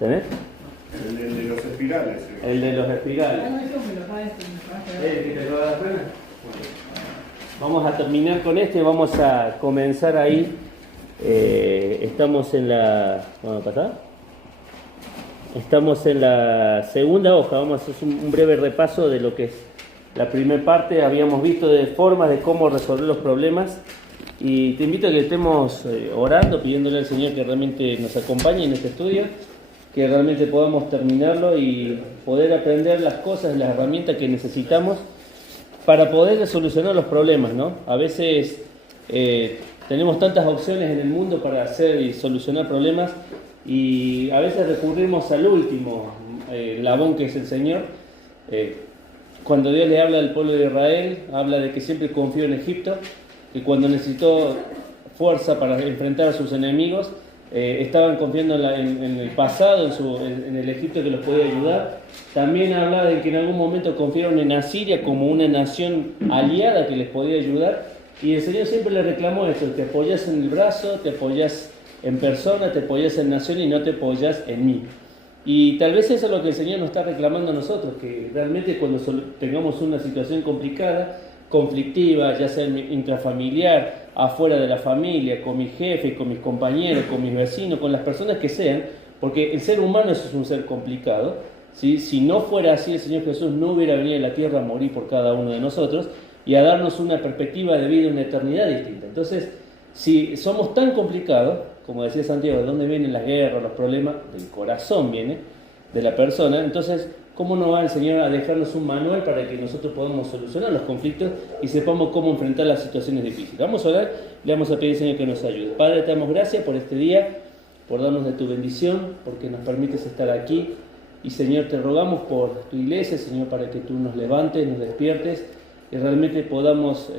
¿Tenés? El de los espirales. El de los espirales. ¿El que te lo da la pena? Vamos a terminar con este, vamos a comenzar ahí. Estamos en la... ¿Vamos a pasar? Estamos en la segunda hoja, vamos a hacer un breve repaso de lo que es la primera parte. Habíamos visto de formas de cómo resolver los problemas y te invito a que estemos orando, pidiéndole al Señor que realmente nos acompañe en este estudio, que realmente podamos terminarlo y poder aprender las cosas, las herramientas que necesitamos para poder solucionar los problemas, ¿no? A veces tenemos tantas opciones en el mundo para hacer y solucionar problemas y a veces recurrimos al último labón, que es el Señor. Cuando Dios le habla al pueblo de Israel, habla de que siempre confió en Egipto, que cuando necesitó fuerza para enfrentar a sus enemigos, estaban confiando en el pasado, en el Egipto que los podía ayudar. También habla de que en algún momento confiaron en Asiria como una nación aliada que les podía ayudar, y el Señor siempre le reclamó esto: te apoyas en el brazo, te apoyas en persona, te apoyas en nación y no te apoyas en mí. Y tal vez eso es lo que el Señor nos está reclamando a nosotros, que realmente cuando tengamos una situación complicada, conflictiva, ya sea intrafamiliar, afuera de la familia, con mi jefe, con mis compañeros, con mis vecinos, con las personas que sean, porque el ser humano es un ser complicado, ¿sí? Si no fuera así, el Señor Jesús no hubiera venido a la tierra a morir por cada uno de nosotros y a darnos una perspectiva de vida, una eternidad distinta. Entonces, si somos tan complicados, como decía Santiago, ¿de dónde vienen las guerras, los problemas? Del corazón viene, de la persona. Entonces, ¿cómo no va el Señor a dejarnos un manual para que nosotros podamos solucionar los conflictos y sepamos cómo enfrentar las situaciones difíciles? Vamos a orar, le vamos a pedir al Señor que nos ayude. Padre, te damos gracias por este día, por darnos de tu bendición, porque nos permites estar aquí. Y Señor, te rogamos por tu iglesia, Señor, para que tú nos levantes, nos despiertes y realmente podamos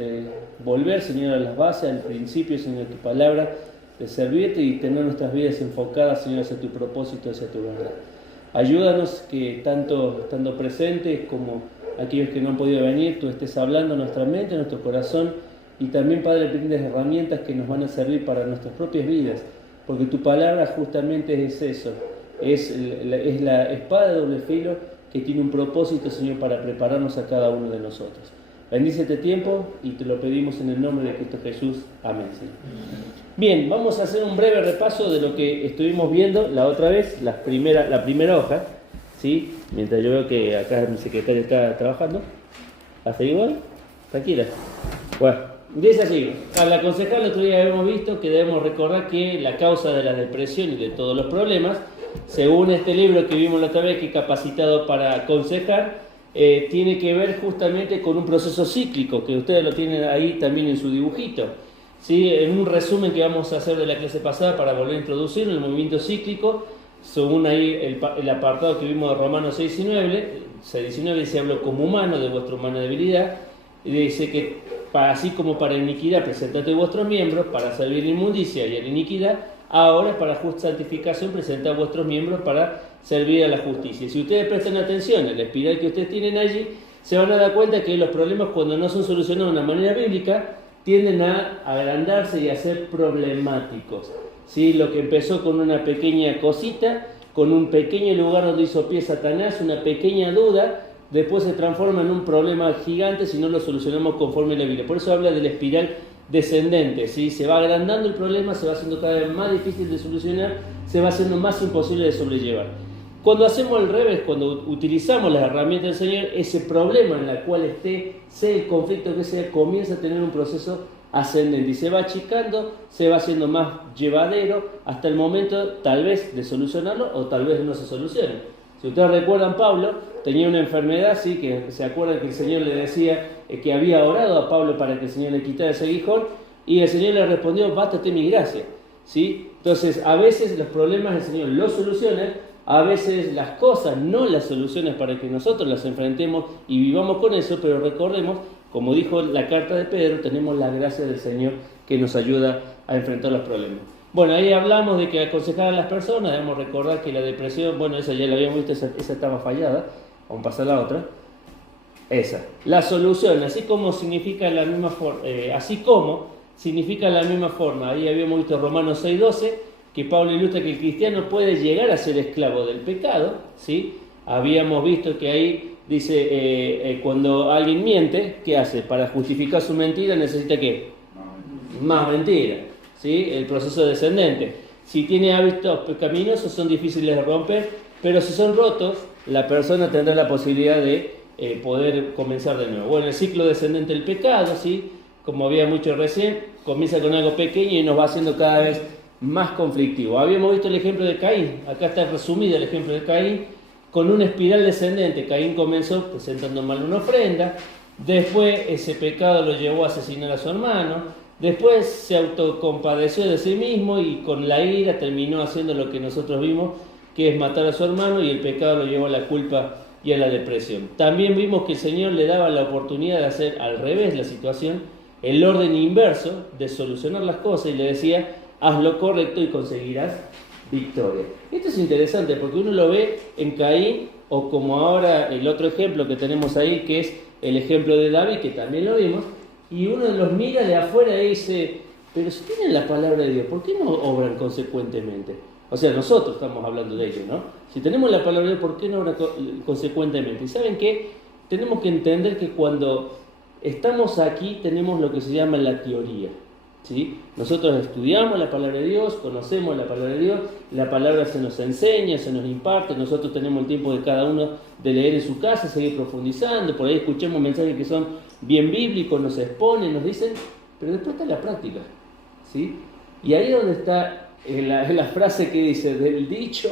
volver, Señor, a las bases, al principio, Señor, de tu palabra, de servirte y tener nuestras vidas enfocadas, Señor, hacia tu propósito, hacia tu verdad. Ayúdanos que tanto estando presentes como aquellos que no han podido venir, tú estés hablando en nuestra mente, en nuestro corazón, y también, Padre, brindes herramientas que nos van a servir para nuestras propias vidas, porque tu palabra justamente es eso, es la espada de doble filo que tiene un propósito, Señor, para prepararnos a cada uno de nosotros. Bendice este tiempo y te lo pedimos en el nombre de Cristo Jesús. Amén, Señor. Bien, vamos a hacer un breve repaso de lo que estuvimos viendo la otra vez, la primera hoja, ¿sí? Mientras yo veo que acá mi secretaria está trabajando. ¿Hasta igual? Tranquila. Bueno, dice así: al aconsejar el otro día habíamos visto que debemos recordar que la causa de la depresión y de todos los problemas, según este libro que vimos la otra vez, que he capacitado para aconsejar, tiene que ver justamente con un proceso cíclico, que ustedes lo tienen ahí también en su dibujito. ¿Sí? En un resumen que vamos a hacer de la clase pasada para volver a introducir el movimiento cíclico, según ahí el apartado que vimos de Romanos 6:19, dice: hablo como humano de vuestra humana debilidad, y dice que así como para iniquidad presentate vuestros miembros para servir la inmundicia y a la iniquidad, ahora para justa santificación presentad vuestros miembros para servir a la justicia. Y si ustedes prestan atención a la espiral que ustedes tienen allí, se van a dar cuenta que los problemas, cuando no son solucionados de una manera bíblica, tienden a agrandarse y a ser problemáticos. ¿Sí? Lo que empezó con una pequeña cosita, con un pequeño lugar donde hizo pie Satanás, una pequeña duda, después se transforma en un problema gigante si no lo solucionamos conforme a la Biblia. Por eso habla de la espiral descendente, ¿sí? Se va agrandando el problema, se va haciendo cada vez más difícil de solucionar, se va haciendo más imposible de sobrellevar. Cuando hacemos al revés, cuando utilizamos las herramientas del Señor, ese problema en el cual esté, sea el conflicto que sea, comienza a tener un proceso ascendente y se va achicando, se va haciendo más llevadero hasta el momento tal vez de solucionarlo o tal vez no se solucione. Si ustedes recuerdan, Pablo tenía una enfermedad, sí, que se acuerdan que el Señor le decía que había orado a Pablo para que el Señor le quitara ese aguijón, y el Señor le respondió: bástate mi gracia, ¿sí? Entonces, a veces los problemas el Señor los soluciona, a veces las cosas no las soluciona para que nosotros las enfrentemos y vivamos con eso, pero recordemos, como dijo la carta de Pedro, tenemos la gracia del Señor que nos ayuda a enfrentar los problemas. Bueno, ahí hablamos de que aconsejar a las personas, debemos recordar que la depresión, bueno, esa ya la habíamos visto, esa estaba fallada. Vamos a pasar a la otra. Esa. La solución, así como significa la misma forma, ahí habíamos visto Romanos 6:12, que Pablo ilustra que el cristiano puede llegar a ser esclavo del pecado, ¿sí? Habíamos visto que ahí dice, cuando alguien miente, ¿qué hace? Para justificar su mentira necesita ¿qué? Más mentira, ¿sí? El proceso descendente. Si tiene hábitos pecaminosos son difíciles de romper, pero si son rotos, la persona tendrá la posibilidad de poder comenzar de nuevo. Bueno, el ciclo descendente del pecado, ¿sí? Como había mucho recién, comienza con algo pequeño y nos va haciendo cada vez más conflictivo. Habíamos visto el ejemplo de Caín, acá está resumido el ejemplo de Caín, con una espiral descendente. Caín comenzó presentando mal una ofrenda, después ese pecado lo llevó a asesinar a su hermano, después se autocompadeció de sí mismo y con la ira terminó haciendo lo que nosotros vimos, que es matar a su hermano, y el pecado lo llevó a la culpa y a la depresión. También vimos que el Señor le daba la oportunidad de hacer al revés la situación, el orden inverso de solucionar las cosas, y le decía, haz lo correcto y conseguirás victoria. Esto es interesante porque uno lo ve en Caín, o como ahora el otro ejemplo que tenemos ahí, que es el ejemplo de David, que también lo vimos, y uno los mira de afuera y dice, pero si tienen la palabra de Dios, ¿por qué no obran consecuentemente? O sea, nosotros estamos hablando de ello, ¿no? Si tenemos la palabra de Dios, ¿por qué no obran consecuentemente? Y ¿saben qué? Tenemos que entender que cuando estamos aquí tenemos lo que se llama la teoría, ¿sí? Nosotros estudiamos la palabra de Dios, conocemos la palabra de Dios, la palabra se nos enseña, se nos imparte, nosotros tenemos el tiempo de cada uno de leer en su casa, seguir profundizando, por ahí escuchemos mensajes que son bien bíblicos, nos exponen, nos dicen, pero después está la práctica, ¿sí? Y ahí es donde está la frase que dice, del dicho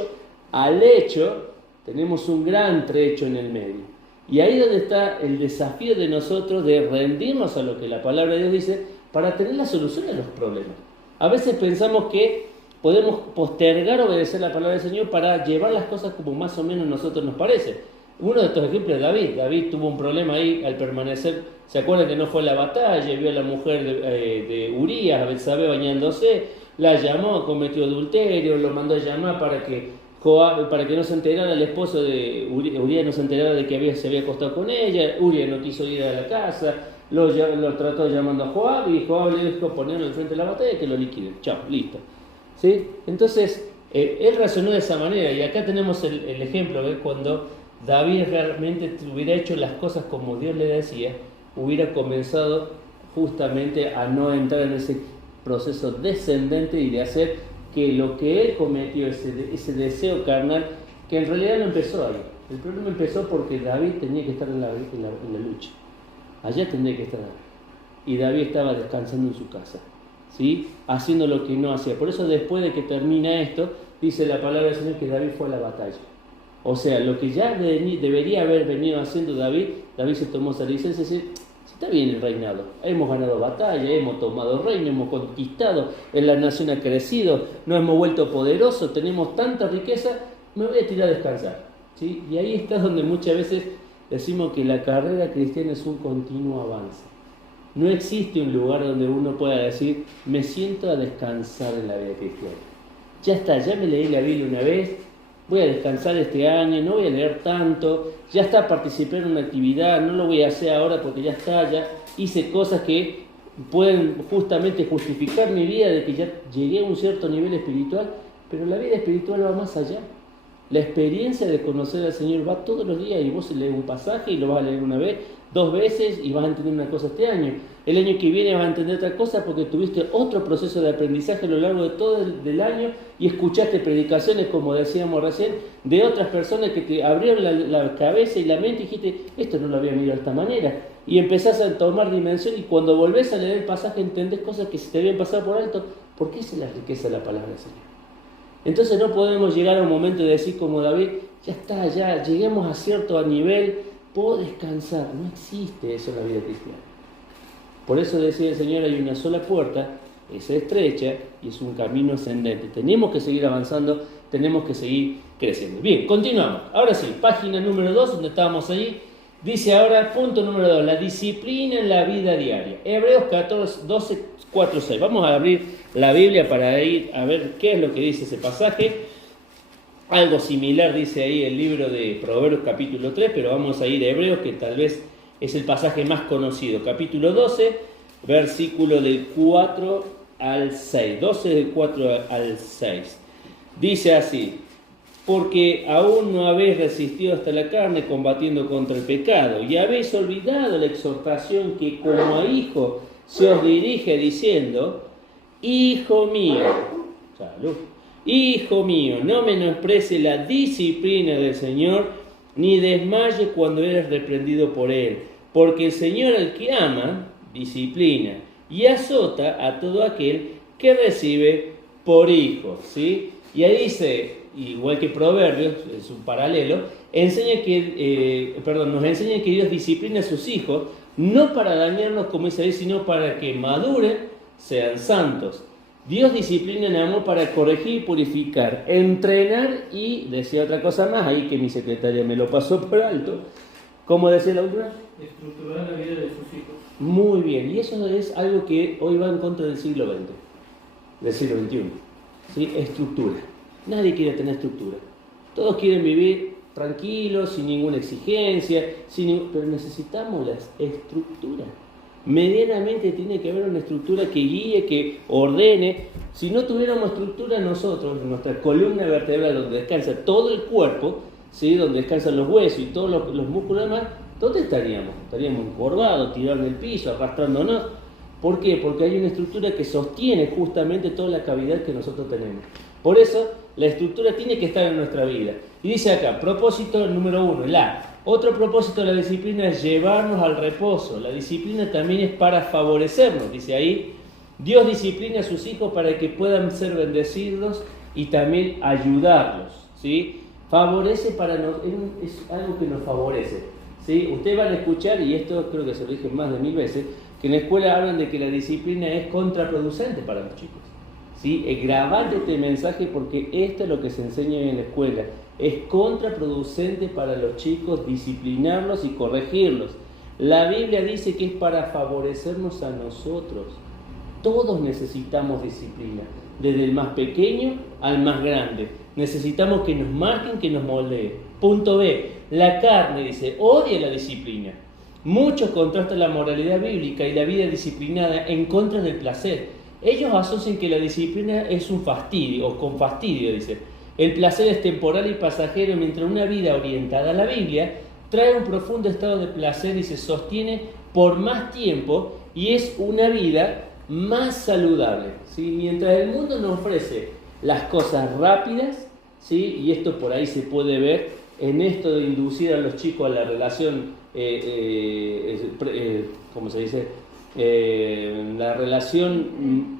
al hecho, tenemos un gran trecho en el medio. Y ahí es donde está el desafío de nosotros de rendirnos a lo que la palabra de Dios dice para tener la solución a los problemas. A veces pensamos que podemos postergar obedecer la palabra del Señor para llevar las cosas como más o menos a nosotros nos parece. Uno de estos ejemplos es David. David tuvo un problema ahí al permanecer. ¿Se acuerdan que no fue a la batalla? Vio a la mujer de Urías, a Betsabé bañándose, la llamó, cometió adulterio, lo mandó a llamar para que no se enterara el esposo de Urías, no se enterara de que se había acostado con ella. Urías no quiso ir a la casa, lo trató llamando a Joab, y Joab le dijo ponerlo al frente de la batalla y que lo liquiden. Chao, listo. ¿Sí? Entonces, él razonó de esa manera, y acá tenemos el ejemplo de cuando David realmente hubiera hecho las cosas como Dios le decía, hubiera comenzado justamente a no entrar en ese proceso descendente y de hacer que lo que él cometió, ese deseo carnal, que en realidad no empezó ahí. El problema empezó porque David tenía que estar en la lucha. Allá tendría que estar. Y David estaba descansando en su casa, ¿sí? Haciendo lo que no hacía. Por eso después de que termina esto, dice la palabra del Señor que David fue a la batalla. O sea, lo que ya debería haber venido haciendo David se tomó esa licencia y dice, está bien el reinado, hemos ganado batalla, hemos tomado reino, hemos conquistado, la nación ha crecido, nos hemos vuelto poderosos, tenemos tanta riqueza, me voy a tirar a descansar, ¿sí? Y ahí está donde muchas veces decimos que la carrera cristiana es un continuo avance. No existe un lugar donde uno pueda decir, me siento a descansar en la vida cristiana. Ya está, ya me leí la Biblia una vez, voy a descansar este año, no voy a leer tanto, ya está, participé en una actividad, no lo voy a hacer ahora porque ya está, ya hice cosas que pueden justamente justificar mi vida de que ya llegué a un cierto nivel espiritual, pero la vida espiritual va más allá. La experiencia de conocer al Señor va todos los días, y vos lees un pasaje y lo vas a leer una vez, 2 veces, y vas a entender una cosa este año. El año que viene vas a entender otra cosa porque tuviste otro proceso de aprendizaje a lo largo de todo el año y escuchaste predicaciones, como decíamos recién, de otras personas que te abrieron la cabeza y la mente y dijiste, esto no lo había mirado de esta manera. Y empezás a tomar dimensión, y cuando volvés a leer el pasaje entendés cosas que se te habían pasado por alto, porque esa es la riqueza de la palabra del Señor. Entonces no podemos llegar a un momento de decir como David, ya está, ya lleguemos a cierto nivel, puedo descansar. No existe eso en la vida cristiana. Por eso decía el Señor, hay una sola puerta, es estrecha y es un camino ascendente. Tenemos que seguir avanzando, tenemos que seguir creciendo. Bien, continuamos. Ahora sí, página número 2, donde estábamos ahí. Dice ahora, punto número 2, la disciplina en la vida diaria. Hebreos 12, 4, 6. Vamos a abrir la Biblia para ir a ver qué es lo que dice ese pasaje. Algo similar dice ahí el libro de Proverbios capítulo 3, pero vamos a ir a Hebreos, que tal vez es el pasaje más conocido. Capítulo 12, versículo del 4 al 6, 12 del 4 al 6. Dice así: porque aún no habéis resistido hasta la carne combatiendo contra el pecado, y habéis olvidado la exhortación que como a hijo se os dirige diciendo: hijo mío, salud, hijo mío, no menosprecie la disciplina del Señor, ni desmaye cuando eres reprendido por Él, porque el Señor al que ama, disciplina y azota a todo aquel que recibe por hijo, ¿sí? Y ahí dice, igual que Proverbios, es un paralelo, nos enseña que Dios disciplina a sus hijos, no para dañarnos, como dice ahí, sino para que maduren, sean santos. Dios disciplina en amor para corregir y purificar, entrenar y, decía otra cosa más, ahí que mi secretaria me lo pasó por alto, ¿cómo decía la última? Estructurar la vida de sus hijos. Muy bien, y eso es algo que hoy va en contra del siglo XX, del siglo XXI, ¿sí? Estructura. Nadie quiere tener estructura. Todos quieren vivir tranquilos, sin ninguna exigencia, pero necesitamos la estructura. Medianamente tiene que haber una estructura que guíe, que ordene. Si no tuviéramos estructura nosotros, nuestra columna vertebral donde descansa todo el cuerpo, ¿sí? Donde descansan los huesos y todos los músculos demás, ¿dónde estaríamos? Estaríamos encorvados, tirados en el piso, arrastrándonos. ¿Por qué? Porque hay una estructura que sostiene justamente toda la cavidad que nosotros tenemos. Por eso, la estructura tiene que estar en nuestra vida. Y dice acá, propósito número 1, otro propósito de la disciplina es llevarnos al reposo. La disciplina también es para favorecernos, dice ahí. Dios disciplina a sus hijos para que puedan ser bendecidos y también ayudarlos, ¿sí? Favorece para nosotros, es algo que nos favorece, ¿sí? Ustedes van a escuchar, y esto creo que se lo dije más de 1000 veces, que en la escuela hablan de que la disciplina es contraproducente para los chicos, ¿sí? Grabate este mensaje porque esto es lo que se enseña en la escuela. Es contraproducente para los chicos disciplinarlos y corregirlos. La Biblia dice que es para favorecernos a nosotros. Todos necesitamos disciplina, desde el más pequeño al más grande. Necesitamos que nos marquen, que nos moldeen. Punto B. La carne, dice, odia la disciplina. Muchos contrastan la moralidad bíblica y la vida disciplinada en contra del placer. Ellos asocian que la disciplina es un fastidio, o con fastidio, dice. El placer es temporal y pasajero, mientras una vida orientada a la Biblia trae un profundo estado de placer y se sostiene por más tiempo y es una vida más saludable, ¿sí? Mientras el mundo nos ofrece las cosas rápidas, ¿sí? Y esto por ahí se puede ver en esto de inducir a los chicos a la relación, ¿cómo se dice? La relación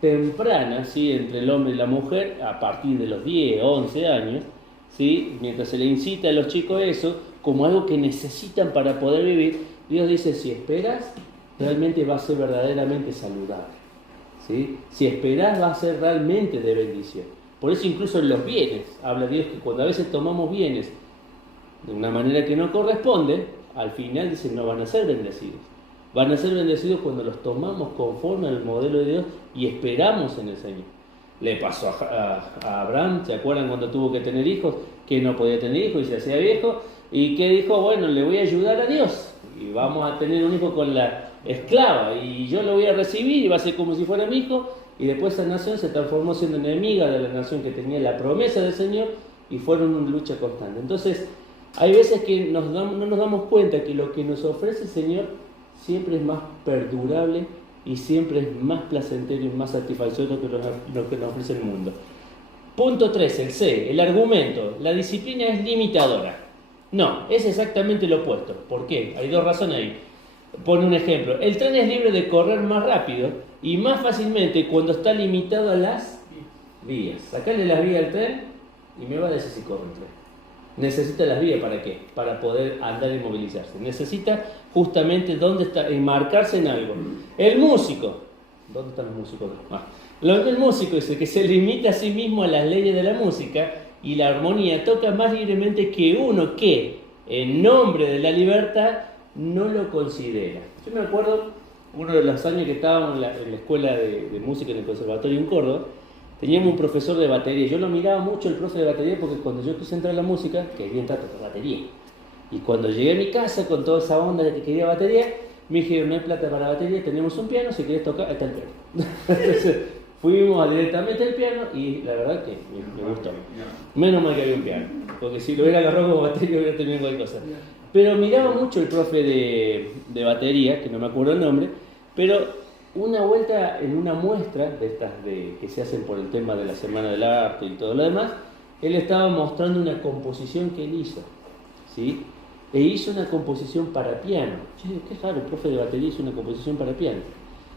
temprana, ¿sí? Entre el hombre y la mujer a partir de los 10, 11 años, ¿sí? Mientras se le incita a los chicos eso como algo que necesitan para poder vivir, Dios dice, si esperas, realmente va a ser verdaderamente saludable, ¿sí? Si esperas, va a ser realmente de bendición. Por eso incluso en los bienes, habla Dios que cuando a veces tomamos bienes de una manera que no corresponde, al final dice, no van a ser bendecidos. Van a ser bendecidos cuando los tomamos conforme al modelo de Dios y esperamos en el Señor. Le pasó a Abraham, ¿se acuerdan cuando tuvo que tener hijos? Que no podía tener hijos y se hacía viejo. Y que dijo, bueno, le voy a ayudar a Dios. Y vamos a tener un hijo con la esclava. Y yo lo voy a recibir y va a ser como si fuera mi hijo. Y después esa nación se transformó siendo enemiga de la nación que tenía la promesa del Señor. Y fueron una lucha constante. Entonces, hay veces que no nos damos cuenta que lo que nos ofrece el Señor siempre es más perdurable y siempre es más placentero y más satisfactorio que lo que nos ofrece el mundo. Punto 3, el C, el argumento. La disciplina es limitadora. No, es exactamente lo opuesto. ¿Por qué? Hay dos razones ahí. Pone un ejemplo. El tren es libre de correr más rápido y más fácilmente cuando está limitado a las vías. Sacarle las vías al tren y me va a decir si corre el tren. Necesita las vías, ¿para qué? Para poder andar y movilizarse. Necesita justamente dónde está, enmarcarse en algo. El músico, ¿dónde están los músicos? El músico dice que se limita a sí mismo a las leyes de la música y la armonía, toca más libremente que uno que, en nombre de la libertad, no lo considera. Yo me acuerdo, uno de los años que estábamos en la escuela de música en el conservatorio en Córdoba, teníamos un profesor de batería. Yo lo miraba mucho el profe de batería porque cuando yo quise entrar a la música, quería entrar a tocar batería. Y cuando llegué a mi casa con toda esa onda de que quería batería, Me dijeron, no hay plata para batería, tenemos un piano, si querés tocar, está el piano. Entonces, fuimos directamente al piano y la verdad que me gustó. Menos mal que había un piano, porque si lo hubiera agarrado como batería hubiera tenido cualquier cosa. Pero miraba mucho el profe de batería, que no me acuerdo el nombre, pero una vuelta en una muestra de estas que se hacen por el tema de la Semana del Arte y todo lo demás, él estaba mostrando una composición que él hizo, ¿sí? E hizo una composición para piano. Yo digo, qué raro, el profe de batería hizo una composición para piano.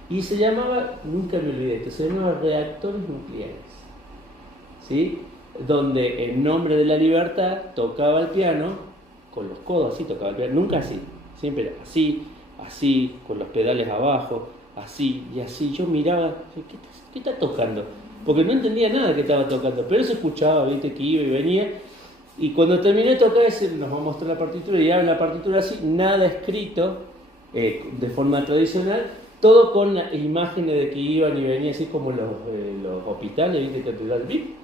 Y se llamaba, nunca me olvidé esto, se llamaba Reactores Nucleares, ¿sí? Donde en nombre de la libertad tocaba el piano, con los codos así tocaba el piano, nunca así, siempre era así, así, con los pedales abajo, así y así. Yo miraba, ¿qué está tocando? Porque no entendía nada que estaba tocando, pero se escuchaba, viste, que iba y venía. Y cuando terminé de tocar, nos va a mostrar la partitura, y ahora la partitura así, nada escrito de forma tradicional, todo con imágenes de que iban y venían, así como los hospitales, viste, que te da el bip,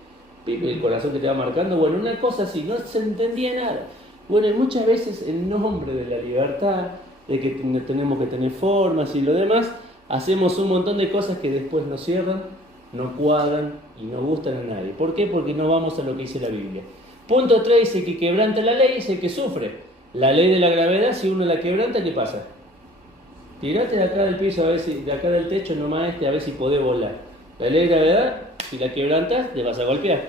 bip, el corazón que te va marcando. Bueno, una cosa así, no se entendía nada. Bueno, y muchas veces en nombre de la libertad, de que tenemos que tener formas y lo demás, hacemos un montón de cosas que después nos cierran, no cuadran y no gustan a nadie. ¿Por qué? Porque no vamos a lo que dice la Biblia. Punto 3 dice que quebranta la ley, es el que sufre. La ley de la gravedad, si uno la quebranta, ¿qué pasa? Tirate de acá del piso, a ver si, de acá del techo nomás a ver si podés volar. La ley de gravedad, si la quebrantas, te vas a golpear.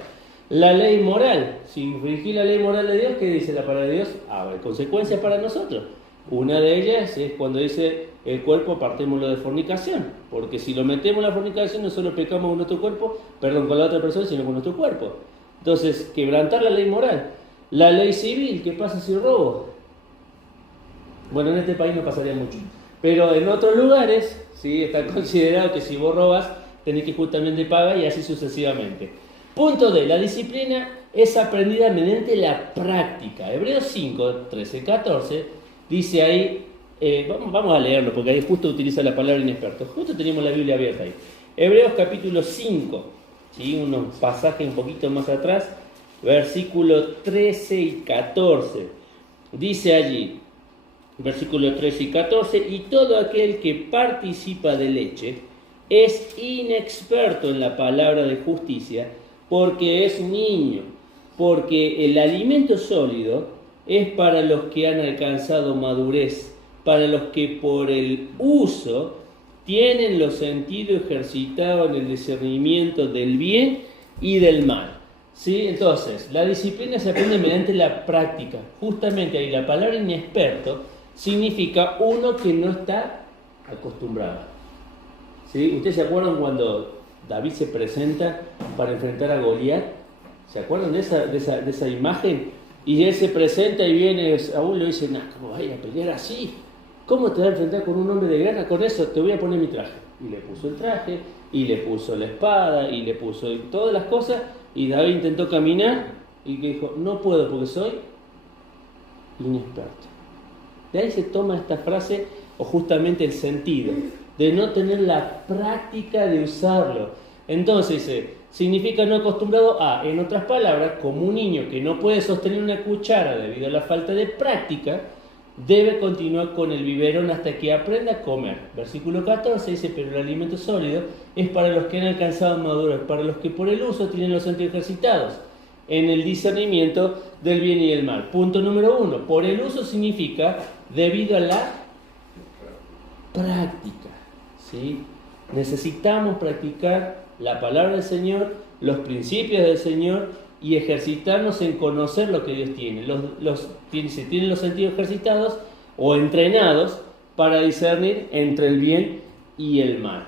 La ley moral, si infringís la ley moral de Dios, ¿qué dice la palabra de Dios? Hay consecuencias para nosotros. Una de ellas es cuando dice el cuerpo apartémoslo de fornicación, porque si lo metemos en la fornicación no solo pecamos con nuestro cuerpo, perdón, con la otra persona, sino con nuestro cuerpo. Entonces, quebrantar la ley moral. La ley civil, ¿qué pasa si robo? Bueno, en este país no pasaría mucho, pero en otros lugares, ¿sí? Está considerado que si vos robas, tenés que justamente pagar y así sucesivamente. Punto D. La disciplina es aprendida mediante la práctica. Hebreos 5, 13, 14 dice ahí, vamos a leerlo porque ahí justo utiliza la palabra inexperto. Justo tenemos la Biblia abierta ahí. Hebreos capítulo 5, ¿sí? Unos pasajes un poquito más atrás, versículos 13 y 14. Dice allí, versículos 13 y 14, y todo aquel que participa de leche es inexperto en la palabra de justicia, porque es niño, porque el alimento sólido es para los que han alcanzado madurez, para los que por el uso tienen los sentidos ejercitados en el discernimiento del bien y del mal. ¿Sí? Entonces, la disciplina se aprende mediante la práctica. Justamente ahí la palabra inexperto significa uno que no está acostumbrado. ¿Sí? ¿Ustedes se acuerdan cuando David se presenta para enfrentar a Goliat? ¿Se acuerdan de esa imagen? Y él se presenta y viene Saúl y le dice, ¿cómo vas a pelear así? ¿Cómo te vas a enfrentar con un hombre de guerra? Con eso te voy a poner mi traje. Y le puso el traje, y le puso la espada, y le puso todas las cosas, y David intentó caminar, y dijo, no puedo porque soy inexperto. De ahí se toma esta frase, o justamente el sentido, de no tener la práctica de usarlo. Entonces, significa no acostumbrado a, en otras palabras, como un niño que no puede sostener una cuchara debido a la falta de práctica, debe continuar con el biberón hasta que aprenda a comer. Versículo 14 dice, pero el alimento sólido es para los que han alcanzado madurez, para los que por el uso tienen los sentidos ejercitados en el discernimiento del bien y del mal. Punto número 1, por el uso significa debido a la práctica. ¿Sí? Necesitamos practicar la palabra del Señor, los principios del Señor y ejercitarnos en conocer lo que Dios tiene. Se tienen los sentidos ejercitados o entrenados para discernir entre el bien y el mal.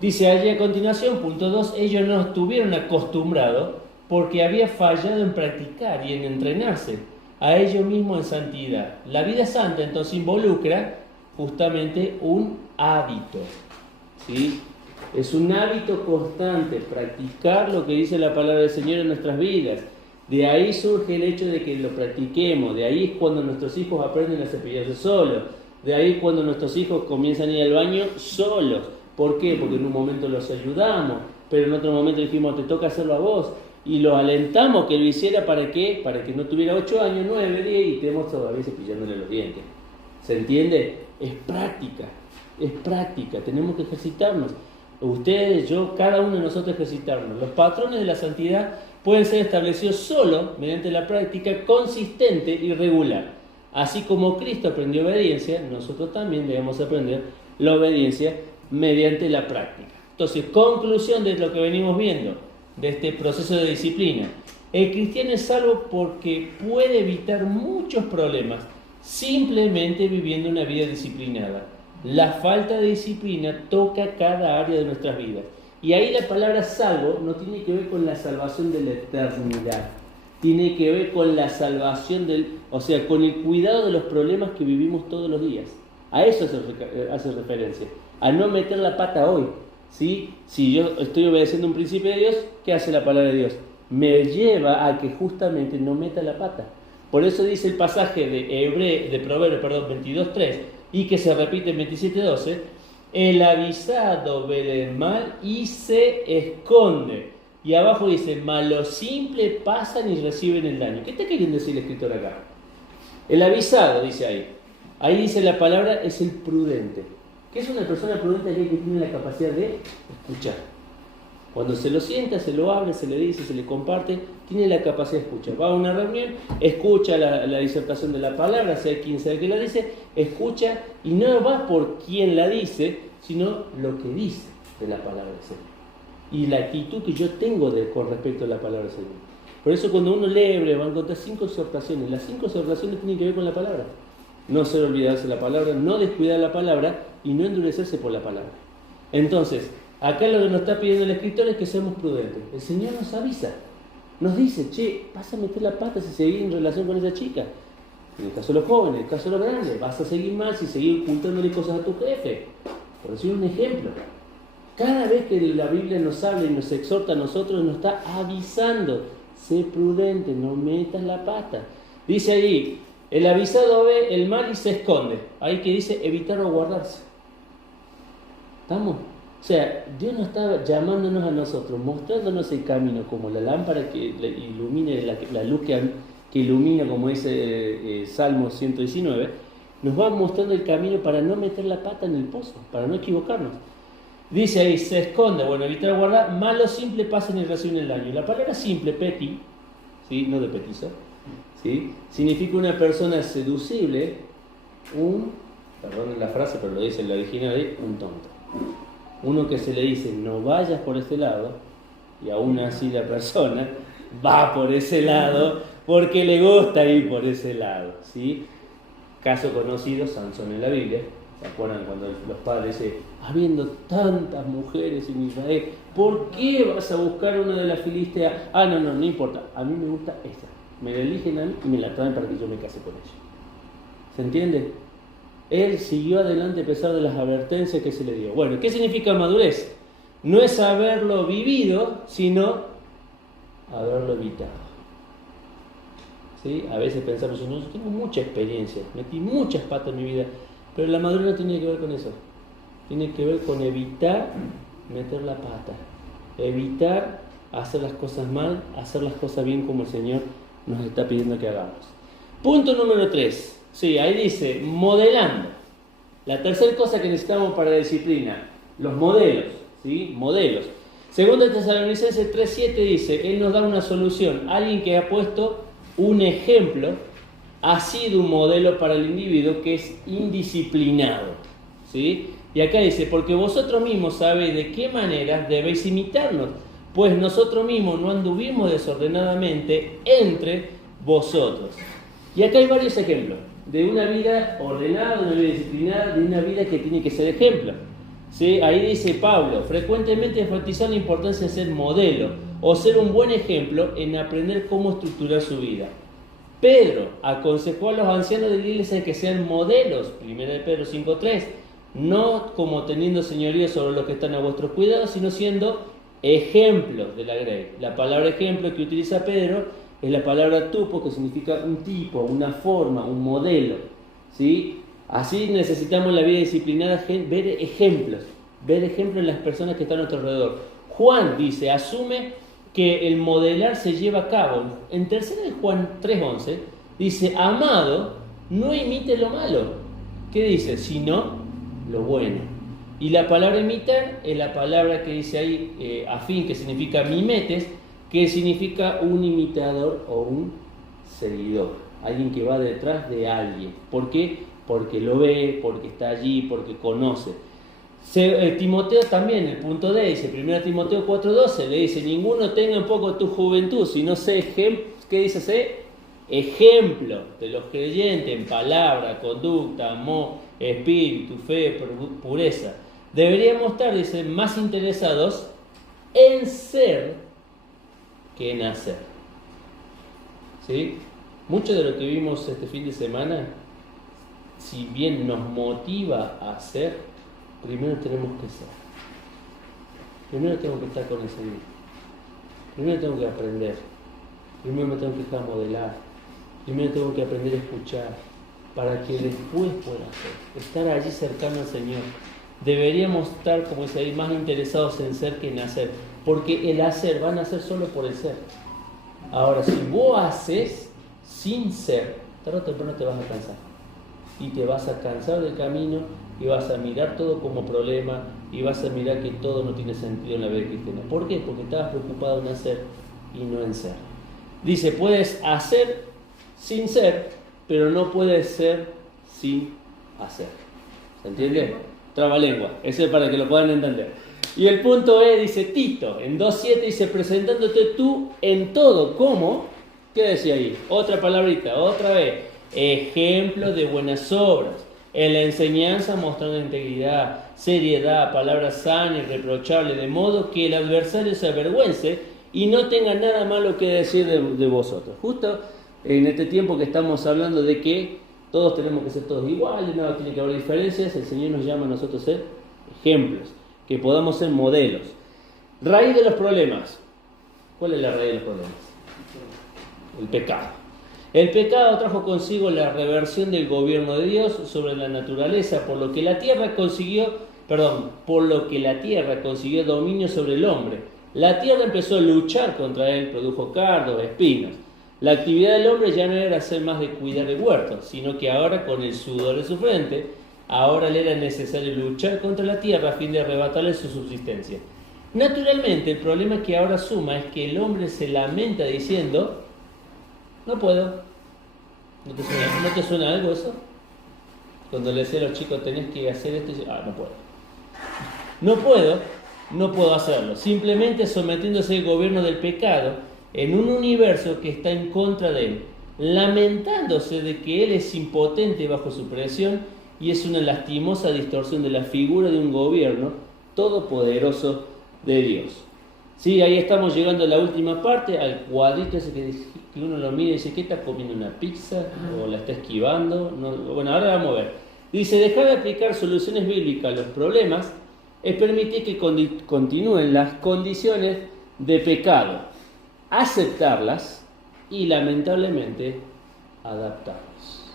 Dice allí a continuación, punto 2, ellos no estuvieron acostumbrados porque había fallado en practicar y en entrenarse a ellos mismos en santidad. La vida santa entonces involucra justamente un hábito, ¿sí? Es un hábito constante, practicar lo que dice la palabra del Señor en nuestras vidas. De ahí surge el hecho de que lo practiquemos, de ahí es cuando nuestros hijos aprenden a cepillarse solos, de ahí es cuando nuestros hijos comienzan a ir al baño solos. ¿Por qué? Porque en un momento los ayudamos, pero en otro momento dijimos, te toca hacerlo a vos, y los alentamos que lo hiciera. ¿Para qué? Para que no tuviera 8 años, 9, 10 y estemos todavía cepillándole los dientes. ¿Se entiende? Es práctica, tenemos que ejercitarnos. Ustedes, yo, cada uno de nosotros ejercitarnos. Los patrones de la santidad pueden ser establecidos solo mediante la práctica consistente y regular. Así como Cristo aprendió obediencia, nosotros también debemos aprender la obediencia mediante la práctica. Entonces, conclusión de lo que venimos viendo, de este proceso de disciplina. El cristiano es salvo porque puede evitar muchos problemas simplemente viviendo una vida disciplinada. La falta de disciplina toca cada área de nuestras vidas. Y ahí la palabra salvo no tiene que ver con la salvación de la eternidad. Tiene que ver con la salvación con el cuidado de los problemas que vivimos todos los días. A eso hace referencia. A no meter la pata hoy. ¿Sí? Si yo estoy obedeciendo un principio de Dios, ¿qué hace la palabra de Dios? Me lleva a que justamente no meta la pata. Por eso dice el pasaje de Proverbios 22:3 y que se repite en 27:12, el avisado ve el mal y se esconde. Y abajo dice, mas los simples pasan y reciben el daño. ¿Qué está queriendo decir el escritor acá? El avisado, dice ahí. Ahí dice la palabra, es el prudente. ¿Qué es una persona prudente? Aquel que tiene la capacidad de escuchar. Cuando se lo sienta, se lo habla, se le dice, se le comparte, tiene la capacidad de escuchar. Va a una reunión, escucha la disertación de la palabra, sea quien sea que la dice, escucha y no va por quien la dice, sino lo que dice de la palabra del Señor. Y la actitud que yo tengo con respecto a la palabra del Señor. Por eso cuando uno lee Hebreo va a encontrar 5 exhortaciones. Las 5 exhortaciones tienen que ver con la palabra. No ser olvidarse de la palabra, no descuidar la palabra y no endurecerse por la palabra. Entonces, acá lo que nos está pidiendo el escritor es que seamos prudentes. El Señor nos avisa, nos dice, che, vas a meter la pata si seguís en relación con esa chica. En el caso de los jóvenes, en el caso de los grandes, vas a seguir mal si seguís ocultándole cosas a tu jefe. Por decir un ejemplo. Cada vez que la Biblia nos habla y nos exhorta a nosotros, nos está avisando. Sé prudente, no metas la pata. Dice ahí, el avisado ve el mal y se esconde. Ahí que dice evitar o guardarse. ¿Estamos? O sea, Dios nos está llamándonos a nosotros, mostrándonos el camino, como la lámpara que ilumine, la luz que ilumina, como dice Salmo 119, nos va mostrando el camino para no meter la pata en el pozo, para no equivocarnos. Dice ahí, se esconde, bueno, evitar guardar, malo simple pasan y reciben el daño. La palabra simple, petit, ¿sí? No de petizo, ¿sí? Significa una persona seducible, perdonen la frase, pero lo dice en la original, un tonto. Uno que se le dice, no vayas por ese lado, y aún así la persona va por ese lado, porque le gusta ir por ese lado, ¿sí? Caso conocido, Sansón en la Biblia. ¿Se acuerdan cuando los padres dicen, habiendo tantas mujeres en Israel, ¿por qué vas a buscar una de las filisteas? No importa, a mí me gusta esta. Me la eligen a mí y me la traen para que yo me case con ella. ¿Se entiende? Él siguió adelante a pesar de las advertencias que se le dio. Bueno, ¿qué significa madurez? No es haberlo vivido, sino haberlo evitado. ¿Sí? A veces pensamos, yo tengo mucha experiencia, metí muchas patas en mi vida, pero la madurez no tiene que ver con eso. Tiene que ver con evitar meter la pata, evitar hacer las cosas mal, hacer las cosas bien como el Señor nos está pidiendo que hagamos. Punto número 3. Sí, ahí dice, modelando. La tercera cosa que necesitamos para la disciplina, los modelos, ¿sí? Modelos. Segundo Tesalonicenses 3:7 dice, Él nos da una solución. Alguien que ha puesto un ejemplo, ha sido un modelo para el individuo que es indisciplinado, ¿sí? Y acá dice, porque vosotros mismos sabéis de qué manera debéis imitarnos, pues nosotros mismos no anduvimos desordenadamente entre vosotros. Y acá hay varios ejemplos de una vida ordenada, de una vida disciplinada, de una vida que tiene que ser ejemplo. ¿Sí? Ahí dice Pablo, frecuentemente enfatizar la importancia de ser modelo o ser un buen ejemplo en aprender cómo estructurar su vida. Pedro aconsejó a los ancianos de la iglesia que sean modelos, 1 Pedro 5:3, no como teniendo señorío sobre los que están a vuestros cuidados, sino siendo ejemplos de la grey. La palabra ejemplo que utiliza Pedro es la palabra tupo, que significa un tipo, una forma, un modelo, ¿sí? Así necesitamos en la vida disciplinada ver ejemplos en las personas que están a nuestro alrededor. Juan dice, asume que el modelar se lleva a cabo. En 3 Juan 3:11 dice, amado, no imite lo malo, ¿Qué dice? Sino lo bueno. Y la palabra imitar es la palabra que dice ahí, afín, que significa mimetes, que significa un imitador o un seguidor. Alguien que va detrás de alguien. ¿Por qué? Porque lo ve, porque está allí, porque conoce. Timoteo también, el punto D, dice 1 Timoteo 4:12, le dice: ninguno tenga en poco tu juventud, sino sé ¿qué dice? Sé ejemplo de los creyentes en palabra, conducta, amor, espíritu, fe, pureza. Deberíamos estar, dice, más interesados en ser que en hacer. ¿Sí? Mucho de lo que vimos este fin de semana, si bien nos motiva a hacer, primero tenemos que ser. Primero tengo que estar con ese Dios. Primero tengo que aprender. Primero me tengo que dejar modelar. Primero tengo que aprender a escuchar para que después pueda hacer. Estar allí cercano al Señor. Deberíamos estar, como dice ahí, más interesados en ser que en hacer. Porque el hacer van a hacer solo por el ser. Ahora, si vos haces sin ser, tarde o temprano te vas a cansar. Y te vas a cansar del camino y vas a mirar todo como problema y vas a mirar que todo no tiene sentido en la vida cristiana. ¿Por qué? Porque estabas preocupado en hacer y no en ser. Dice, puedes hacer sin ser, pero no puedes ser sin hacer. ¿Se entiende? Trabalengua. Eso es para que lo puedan entender. Y el punto E, dice Tito, en 2:7 dice, presentándote tú en todo, ¿cómo? ¿Qué decía ahí? Otra palabrita, otra vez. Ejemplo de buenas obras. En la enseñanza mostrando integridad, seriedad, palabra sana y reprochable, de modo que el adversario se avergüence y no tenga nada malo que decir de vosotros. Justo en este tiempo que estamos hablando de que todos tenemos que ser todos iguales, no tiene que haber diferencias, el Señor nos llama a nosotros a ser ejemplos, que podamos ser modelos. Raíz de los problemas. ¿Cuál es la raíz de los problemas? El pecado. El pecado trajo consigo la reversión del gobierno de Dios sobre la naturaleza, por lo que la tierra consiguió dominio sobre el hombre. La tierra empezó a luchar contra él, produjo cardos, espinos. La actividad del hombre ya no era hacer más de cuidar el huerto, sino que ahora, con el sudor de su frente, ahora le era necesario luchar contra la tierra a fin de arrebatarle su subsistencia. Naturalmente, el problema que ahora suma es que el hombre se lamenta diciendo: no puedo. ¿No te suena algo eso? Cuando le decía a los chicos, tenés que hacer esto, y dice, no puedo. No puedo hacerlo. Simplemente sometiéndose al gobierno del pecado en un universo que está en contra de él, lamentándose de que él es impotente bajo su presión y es una lastimosa distorsión de la figura de un gobierno todopoderoso de Dios. Sí, ahí estamos llegando a la última parte, al cuadrito ese que uno lo mira y dice, ¿qué está comiendo? ¿Una pizza? ¿O la está esquivando? No, bueno, ahora vamos a ver. Dice, dejar de aplicar soluciones bíblicas a los problemas es permitir que continúen las condiciones de pecado, aceptarlas y lamentablemente adaptarlas.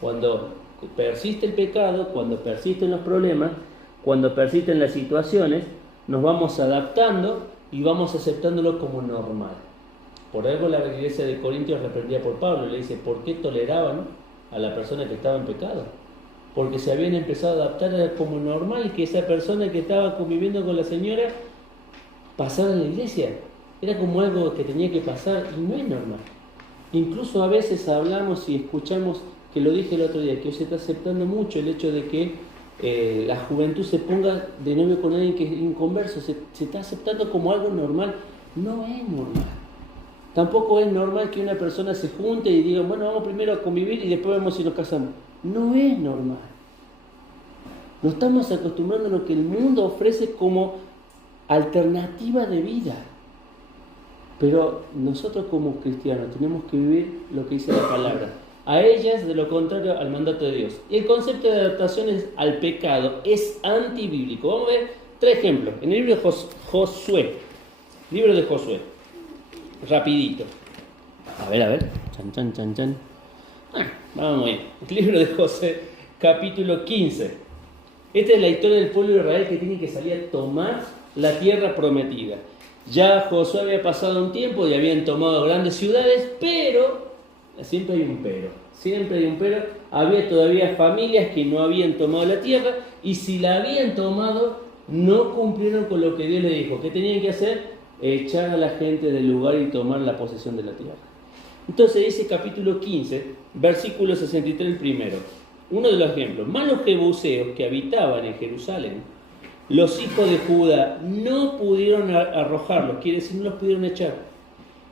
Cuando persiste el pecado, cuando persisten los problemas, cuando persisten las situaciones, nos vamos adaptando y vamos aceptándolo como normal. Por algo la iglesia de Corintios reprendía por Pablo, le dice, ¿por qué toleraban a la persona que estaba en pecado? Porque se habían empezado a adaptar como normal que esa persona que estaba conviviendo con la señora pasara en la iglesia. Era como algo que tenía que pasar y no es normal. Incluso a veces hablamos y escuchamos, que lo dije el otro día, que hoy se está aceptando mucho el hecho de que la juventud se ponga de novio con alguien que es inconverso, se está aceptando como algo normal. No es normal. Tampoco es normal que una persona se junte y diga, bueno, vamos primero a convivir y después vemos si nos casamos. No es normal. Nos estamos acostumbrando a lo que el mundo ofrece como alternativa de vida. Pero nosotros como cristianos tenemos que vivir lo que dice la palabra. A ellas, de lo contrario, al mandato de Dios. Y el concepto de adaptación al pecado es antibíblico. Vamos a ver 3 ejemplos. En el libro de Josué. Libro de Josué. Rapidito. A ver. Chan. Vamos bien. El libro de Josué, capítulo 15. Esta es la historia del pueblo de Israel que tiene que salir a tomar la tierra prometida. Ya Josué había pasado un tiempo y habían tomado grandes ciudades, pero Siempre hay un pero. Siempre hay un pero. Había todavía familias que no habían tomado la tierra y si la habían tomado, no cumplieron con lo que Dios les dijo. ¿Qué tenían que hacer? Echar a la gente del lugar y tomar la posesión de la tierra. Entonces dice capítulo 15, versículo 63 el primero. Uno de los ejemplos. Más los jebuseos que habitaban en Jerusalén, los hijos de Judá no pudieron arrojarlos, quiere decir no los pudieron echar.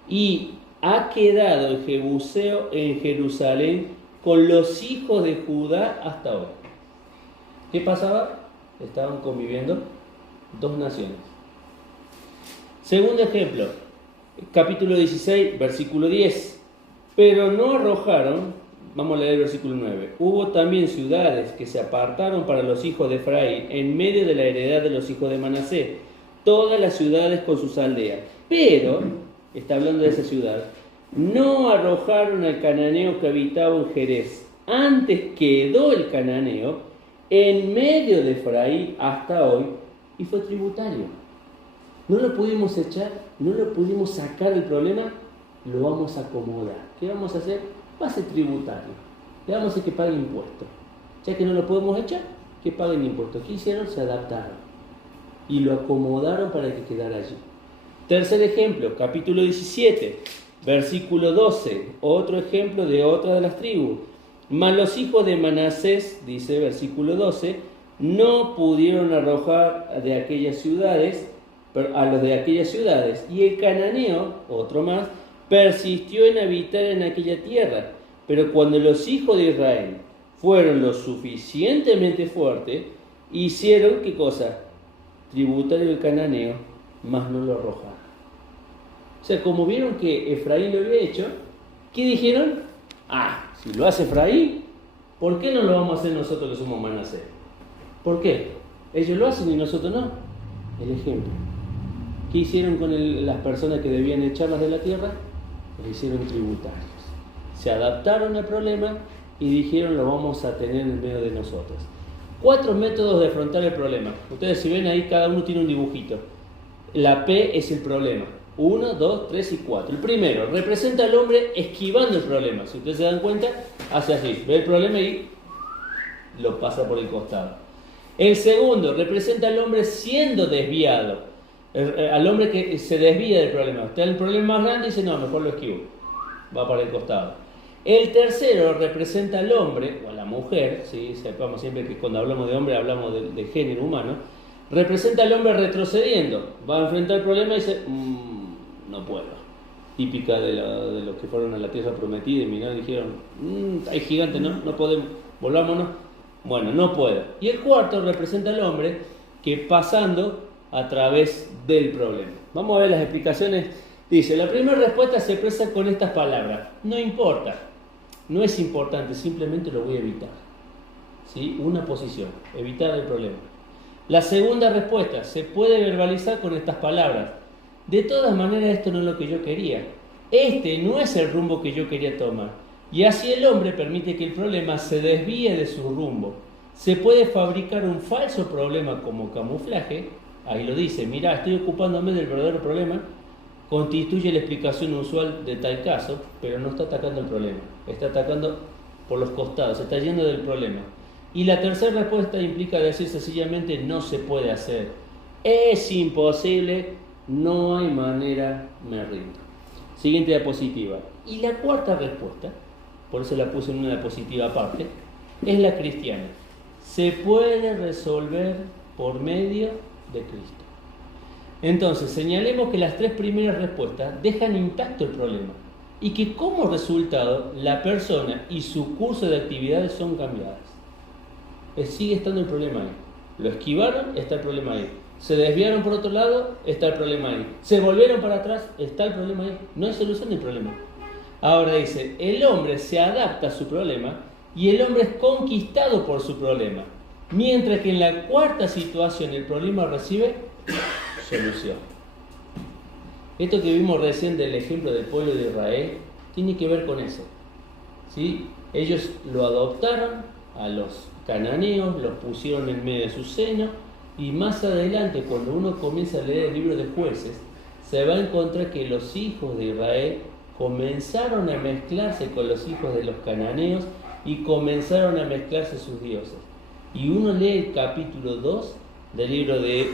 Y ha quedado el jebuseo en Jerusalén con los hijos de Judá hasta hoy. ¿Qué pasaba? Estaban conviviendo dos naciones. Segundo ejemplo, capítulo 16, versículo 10. Pero no arrojaron, vamos a leer el versículo 9. Hubo también ciudades que se apartaron para los hijos de Efraín en medio de la heredad de los hijos de Manasés, todas las ciudades con sus aldeas. Pero, está hablando de esa ciudad, no arrojaron al cananeo que habitaba en Jerez. Antes quedó el cananeo en medio de Efraín hasta hoy y fue tributario. No lo pudimos echar, no lo pudimos sacar del problema, lo vamos a acomodar. ¿Qué vamos a hacer? Va a ser tributario. Le vamos a hacer que pague impuestos. Ya que no lo podemos echar, que paguen impuestos. ¿Qué hicieron? Se adaptaron y lo acomodaron para que quedara allí. Tercer ejemplo, capítulo 17, versículo 12. Otro ejemplo de otra de las tribus. Mas los hijos de Manasés, dice versículo 12, no pudieron arrojar de aquellas ciudades a los de aquellas ciudades. Y el cananeo, otro más, persistió en habitar en aquella tierra. Pero cuando los hijos de Israel fueron lo suficientemente fuertes, hicieron, ¿qué cosa? Tributario del cananeo, mas no lo arrojaron. O sea, como vieron que Efraín lo había hecho, ¿qué dijeron? Si lo hace Efraín, ¿por qué no lo vamos a hacer nosotros que somos Manasés? ¿Por qué? Ellos lo hacen y nosotros no. El ejemplo. ¿Qué hicieron con las personas que debían echarlas de la tierra? Los hicieron tributarios. Se adaptaron al problema y dijeron lo vamos a tener en medio de nosotros. 4 métodos de afrontar el problema. Ustedes si ven ahí, cada uno tiene un dibujito. La P es el problema. 1, 2, 3 y 4. El primero representa al hombre esquivando el problema. Si ustedes se dan cuenta, hace así. Ve el problema y lo pasa por el costado. El segundo representa al hombre siendo desviado. Al hombre que se desvía del problema. Está el problema más grande y dice, no, mejor lo esquivo. Va para el costado. El tercero representa al hombre, o a la mujer, ¿sí? Sepamos siempre que cuando hablamos de hombre hablamos de género humano. Representa al hombre retrocediendo. Va a enfrentar el problema y dice, no puedo. Típica de los que fueron a la tierra prometida y miraron y dijeron, hay gigante, no podemos, volvámonos. Bueno, no puedo. Y el cuarto representa al hombre que pasando a través del problema. Vamos a ver las explicaciones. Dice, la primera respuesta se expresa con estas palabras. No importa, no es importante, simplemente lo voy a evitar. ¿Sí? Una posición, evitar el problema. La segunda respuesta se puede verbalizar con estas palabras. De todas maneras, esto no es lo que yo quería. Este no es el rumbo que yo quería tomar. Y así el hombre permite que el problema se desvíe de su rumbo. Se puede fabricar un falso problema como camuflaje. Ahí lo dice, mira, estoy ocupándome del verdadero problema. Constituye la explicación usual de tal caso, pero no está atacando el problema. Está atacando por los costados, se está yendo del problema. Y la tercera respuesta implica decir sencillamente no se puede hacer. Es imposible, no hay manera, me rindo. Siguiente diapositiva. Y la cuarta respuesta, por eso la puse en una diapositiva aparte, es la cristiana. Se puede resolver por medio de Cristo. Entonces, señalemos que las 3 primeras respuestas dejan intacto el problema y que como resultado la persona y su curso de actividades son cambiadas. Sigue estando el problema ahí. Lo esquivaron, está el problema ahí. Se desviaron por otro lado, está el problema ahí. Se volvieron para atrás, está el problema ahí. No hay solución del problema. Ahora dice, el hombre se adapta a su problema y el hombre es conquistado por su problema. Mientras que en la cuarta situación el problema recibe solución. Esto que vimos recién del ejemplo del pueblo de Israel tiene que ver con eso. ¿Sí? Ellos lo adoptaron a los cananeos, los pusieron en medio de su seno y más adelante cuando uno comienza a leer el libro de Jueces se va a encontrar que los hijos de Israel comenzaron a mezclarse con los hijos de los cananeos y comenzaron a mezclarse sus dioses. Y uno lee el capítulo 2 del libro de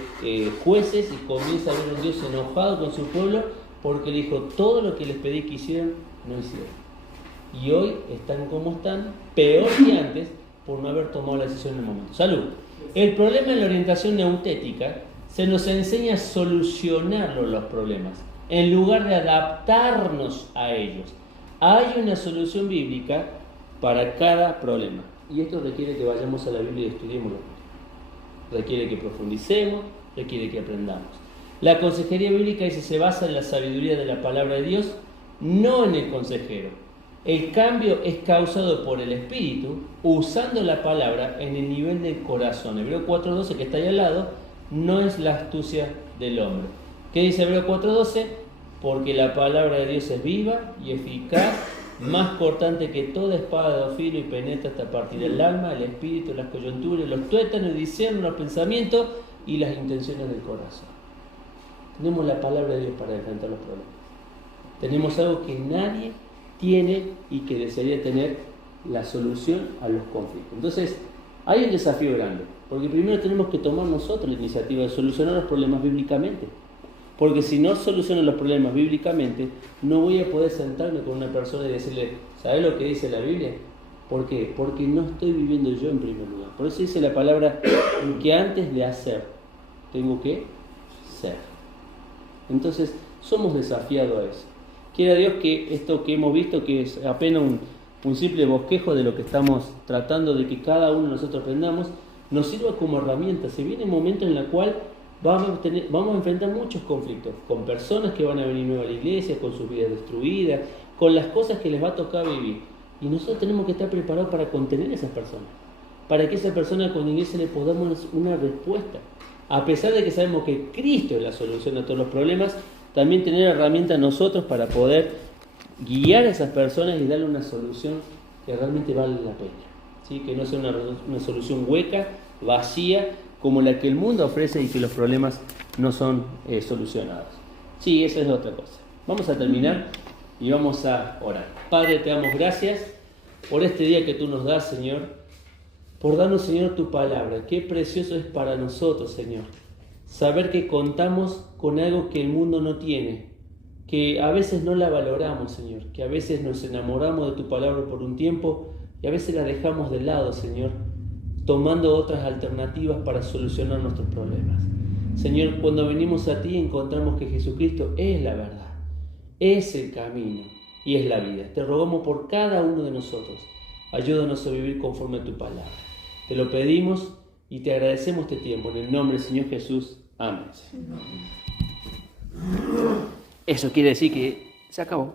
Jueces y comienza a ver un Dios enojado con su pueblo porque le dijo: todo lo que les pedí que hicieran, no hicieron. Y hoy están como están, peor que antes, por no haber tomado la decisión en el momento. Salud. El problema en la orientación neutética se nos enseña a solucionar los problemas en lugar de adaptarnos a ellos. Hay una solución bíblica para cada problema y esto requiere que vayamos a la Biblia y estudiémoslo. Requiere que profundicemos, requiere que aprendamos. La consejería bíblica se basa en la sabiduría de la palabra de Dios, no en el consejero. El cambio es causado por el Espíritu usando la palabra en el nivel del corazón. Hebreo 4:12, que está ahí al lado, no es la astucia del hombre. ¿Qué dice Hebreo 4:12? Porque la palabra de Dios es viva y eficaz, más cortante que toda espada de dos filos y penetra hasta partir del alma, el espíritu, las coyunturas, los tuétanos, y discierne los pensamientos y las intenciones del corazón. Tenemos la palabra de Dios para enfrentar los problemas. Tenemos algo que nadie tiene y que desearía tener: la solución a los conflictos. Entonces, hay un desafío grande, porque primero tenemos que tomar nosotros la iniciativa de solucionar los problemas bíblicamente. Porque si no soluciono los problemas bíblicamente, no voy a poder sentarme con una persona y decirle: ¿sabes lo que dice la Biblia? ¿Por qué? Porque no estoy viviendo yo en primer lugar. Por eso dice la palabra que antes de hacer, tengo que ser. Entonces, somos desafiados a eso. Quiera Dios que esto que hemos visto, que es apenas un simple bosquejo de lo que estamos tratando de que cada uno de nosotros aprendamos, nos sirva como herramienta. Se viene un momento en el cual vamos a enfrentar muchos conflictos, con personas que van a venir nuevas a la iglesia, con sus vidas destruidas, con las cosas que les va a tocar vivir. Y nosotros tenemos que estar preparados para contener a esas personas, para que esa persona con la iglesia le podamos una respuesta. A pesar de que sabemos que Cristo es la solución a todos los problemas, también tener herramientas nosotros para poder guiar a esas personas y darle una solución que realmente vale la pena, ¿sí? Que no sea una solución hueca, vacía, como la que el mundo ofrece y que los problemas no son solucionados. Sí, esa es otra cosa. Vamos a terminar y vamos a orar. Padre, te damos gracias por este día que tú nos das, Señor, por darnos, Señor, tu palabra. Qué precioso es para nosotros, Señor, saber que contamos con algo que el mundo no tiene, que a veces no la valoramos, Señor, que a veces nos enamoramos de tu palabra por un tiempo y a veces la dejamos de lado, Señor, tomando otras alternativas para solucionar nuestros problemas. Señor, cuando venimos a ti encontramos que Jesucristo es la verdad, es el camino y es la vida. Te rogamos por cada uno de nosotros. Ayúdanos a vivir conforme a tu palabra. Te lo pedimos y te agradecemos este tiempo. En el nombre del Señor Jesús. Amén. Eso quiere decir que se acabó.